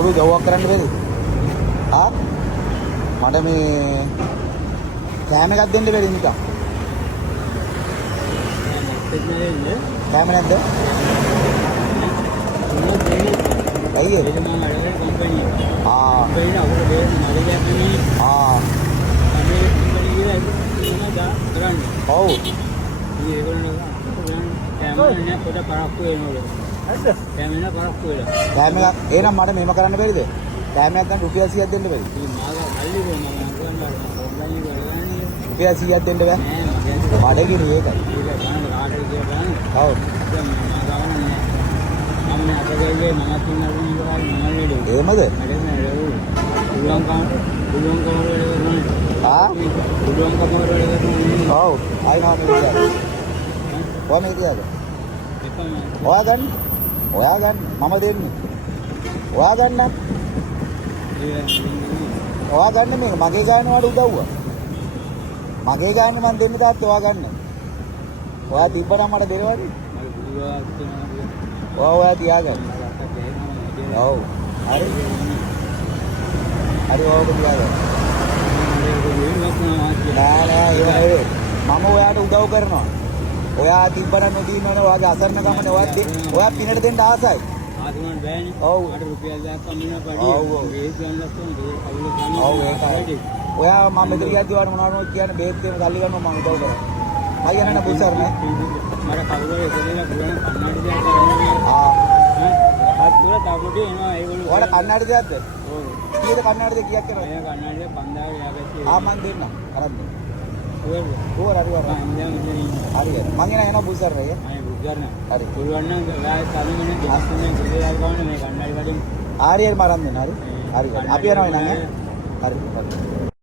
පොඩු ජව්වක් කරන්න බැරි. ආ මට මේ කෑම එකක් දෙන්න බැරි නිකන්. කෑම නැද්ද? ඇයි ඒ? ආ ඔව්. කෑම එකක් එහෙනම් මට මෙහෙම කරන්න බැරිද? කෑම එකක් ගන්න රුපියල් 100ක් දෙන්න බැරි. රුපියල් 100ක් දෙන්න බෑ. බඩගිනි ඒකයි. ඔව්. එහෙමද? ආ? ඔව්. ආයි නෝ මේක. කොහොමද කියද? ඔයා ගන්න. ඔයා ගන්න. මම දෙන්නේ. ඔයා ගන්න. ඔයා ගන්න මේක මගේ ගානවට උදව්ව. මගේ ගානේ මම දෙන්න තාත්තා ඔයා ගන්න. ඔයා තිබ්බනම් මට දෙනවනේ. ඔයා තියාගන්න. ඔව්. හරි. හරි ඔයාව තියාගන්න. නෑ මම ඔයාට උදව් කරනවා. ඔයා තිබ්බනම් නොදීනවනේ ඔයාගේ අසරණ ගමනේ ඔයා පිනට දෙන්න ආසයි. ආසුමන් බෑනේ. ඔව්. අර රුපියල් 1000ක් අම්මිනා පඩි. ඔව්. බේස් ගන්න ලස්සන දෙයක් ඔව් ඒකයි. ඔයා මම මෙතන ගියද්දි ඔයාට මොනවද කියන්නේ බේස් දෙන්න සල්ලි ගන්නවා මම උදව් කරනවා. මගේ නේද බුසර් නේ. මට කවුරුහරි එතනලා පුරාණ කන්නඩි දෙයක් කරන්නේ. ආ. අත් තුර තාපොටි එනවා ඒගොල්ලෝ. ඔයාලා කන්නඩි දෙයක්ද? ඔව්. කීයද කන්නඩි දෙක කීයක් කරනවද? මම කන්නඩි 5000 යාගත්තේ. ආ මම දෙන්නම්. අරන් දෙන්න. ඕර හරි වරා. හරි. මං එනවා බුසර් නේ. අනේ බුසර් නේ. හරි. පුළුවන් නම් ගාය සමීනේ ගාස්තුනේ ගිරේ ගාවනේ මේ කන්නඩි වලින්. ආරියල් මරන් දෙන්න හරි. හරි. අපි යනවා නේද? හරි.